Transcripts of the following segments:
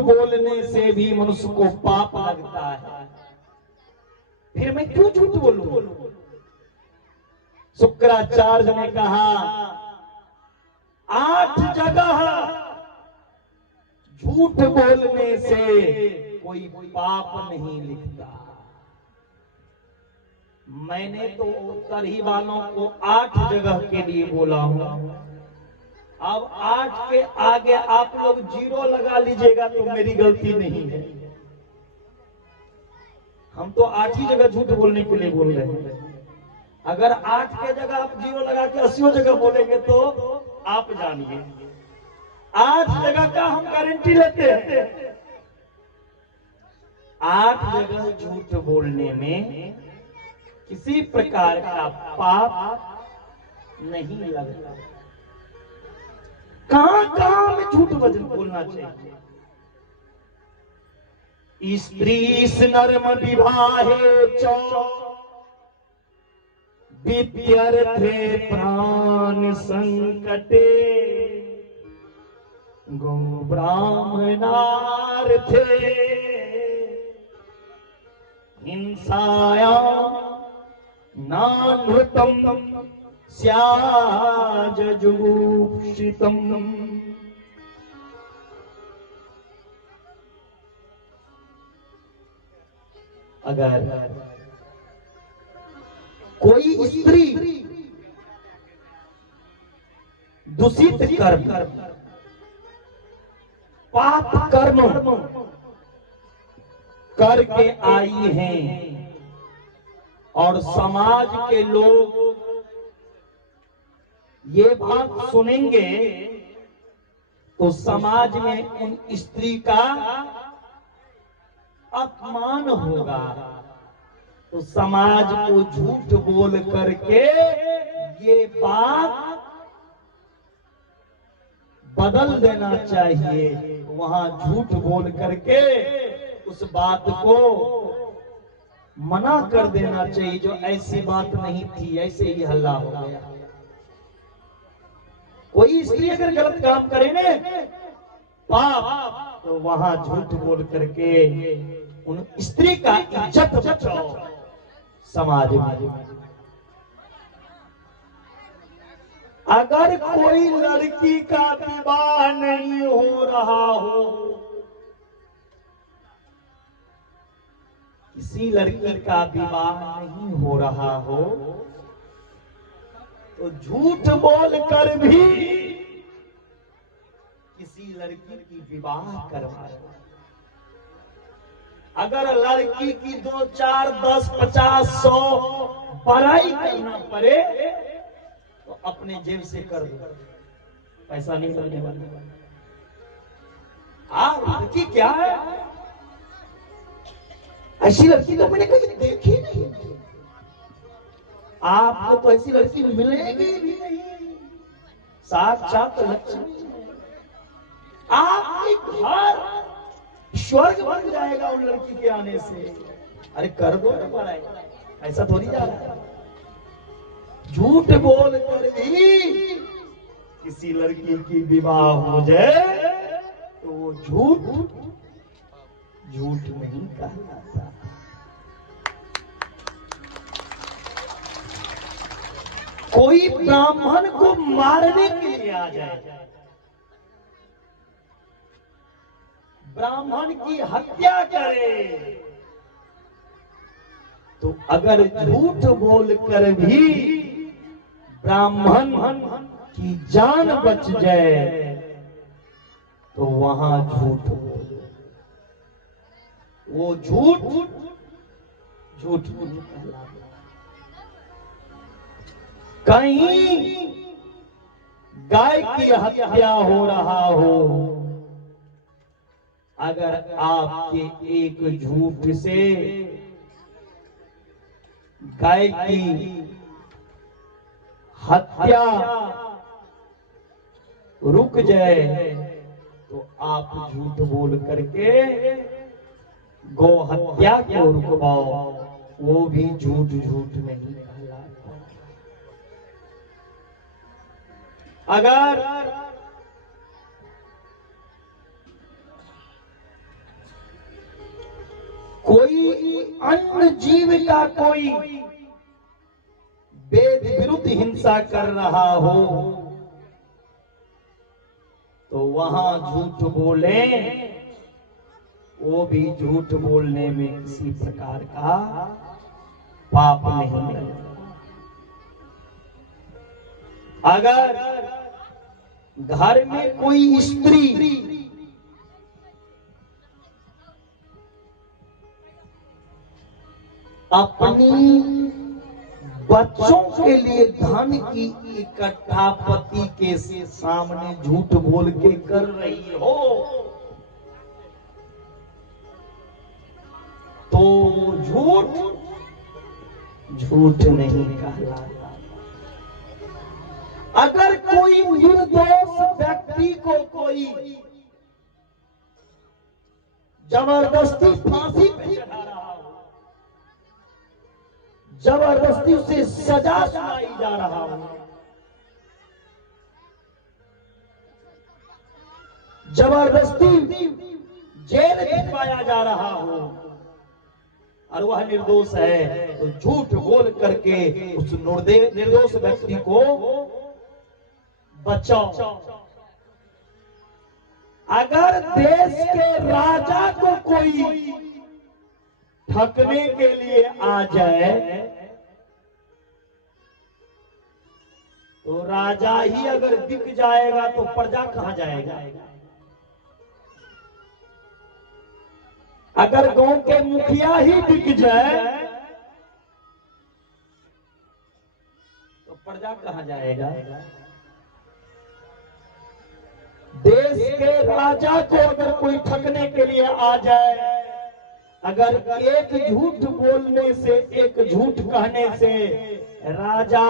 बोलने से भी मनुष्य को पाप लगता है, फिर मैं क्यों झूठ बोलूं? शुक्राचार्य ने कहा 8 जगह झूठ बोलने से कोई पाप नहीं लिखता। मैंने तो उत्तर ही वालों को 8 जगह के लिए बोला हूं। अब 8 के आगे आप लोग 0 लगा लीजिएगा तो मेरी गलती नहीं है। हम तो 8 ही जगह झूठ बोलने के लिए बोल रहे हैं। अगर 8 के जगह आप 0 लगा के 80 जगह बोलेंगे तो आप जानिए 8 जगह का हम गारंटी लेते हैं। 8 जगह झूठ बोलने में किसी प्रकार का पाप नहीं लगता। कहां कहां में झूठ बोलना चाहिए? स्त्री नर्म विवाहे चौ विद्यर्थे प्राण संकटे गो ब्राह्मणार्थे हिंसाया नानृतम स्याजुगुप्सितम। अगर कोई स्त्री दूषित कर्म पाप कर्म करके आई हैं और समाज के लोग ये बात सुनेंगे तो समाज में उन स्त्री का अपमान होगा, तो समाज को झूठ बोल करके ये बात बदल देना चाहिए। वहां झूठ बोल करके उस बात को मना कर देना चाहिए, जो ऐसी बात नहीं थी, ऐसे ही हल्ला हो गया। कोई स्त्री अगर गलत काम करे ना पाप, तो वहां झूठ बोल करके उन स्त्री का इज्जत बचाओ समाज में। अगर कोई लड़की का विवाह नहीं हो रहा हो, किसी लड़की का विवाह नहीं हो रहा हो, तो झूठ बोल कर भी किसी लड़की की विवाह करवाए। अगर लड़की की 2, 4, 10, 50, 100 बड़ाई करना पड़े तो अपने जेब से कर दो, पैसा नहीं लगने वाला। लड़की क्या है? ऐसी लड़की तो मैंने कभी देखी नहीं। आपको तो ऐसी लड़की मिलेगी भी नहीं, साक्षात लक्ष्मी। आपके घर स्वर्ग बन जाएगा उन लड़की के आने से। अरे कर दो ना पढ़ाई, ऐसा थोड़ी जा रहा है। झूठ बोल कर भी किसी लड़की की विवाह हो जाए तो वो झूठ नहीं कहलाता। कोई ब्राह्मण को मारने के लिए आ जाए, ब्राह्मण की हत्या करे, तो अगर झूठ बोल कर भी ब्राह्मण की जान बच जाए तो वहां झूठ बोलो। वो झूठ नहीं कहलाता। कहीं गाय की हत्या हो रहा हो, अगर आपके एक झूठ से गाय की हत्या रुक जाए तो आप झूठ बोल करके गौ हत्या को रुकवाओ, वो भी झूठ नहीं कहलाता। अगर कोई अन्य जीव का कोई वेद विरुद्ध हिंसा कर रहा हो तो वहां झूठ बोले, वो भी झूठ बोलने में किसी प्रकार का पाप नहीं लगता। अगर घर में कोई स्त्री अपनी बच्चों के लिए धन की इकट्ठा पति के सामने झूठ बोल के कर रही हो तो झूठ नहीं कहलाता। अगर कोई निर्दोष व्यक्ति को कोई जबरदस्ती फांसी पे चढ़ा रहा हो, जबरदस्ती उसे सजा सुनाई जा रहा हो, जबरदस्ती जेल भिजवाया जा रहा हो और वह निर्दोष है तो झूठ बोल करके उस निर्दोष व्यक्ति को बचाओ। अगर देश के राजा को कोई ठगने के लिए आ जाए तो राजा ही अगर बिक जाएगा तो प्रजा कहां जाएगा। अगर गांव के मुखिया ही बिक जाए तो प्रजा कहां जाएगा। देश के राजा को अगर कोई ठगने के लिए आ जाए, अगर एक झूठ बोलने से, एक झूठ कहने से राजा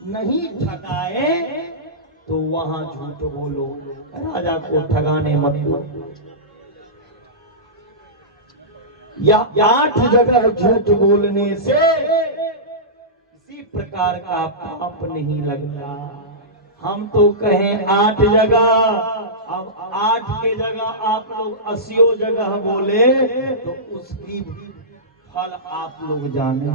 नहीं ठगाए तो वहां झूठ बोलो, राजा को ठगाने मत दो। या 8 जगह झूठ बोलने से किसी प्रकार का पाप नहीं लगता। हम तो कहें 8 जगह, अब 8 के जगह आप लोग 80 जगह बोले तो उसकी फल आप लोग जाने।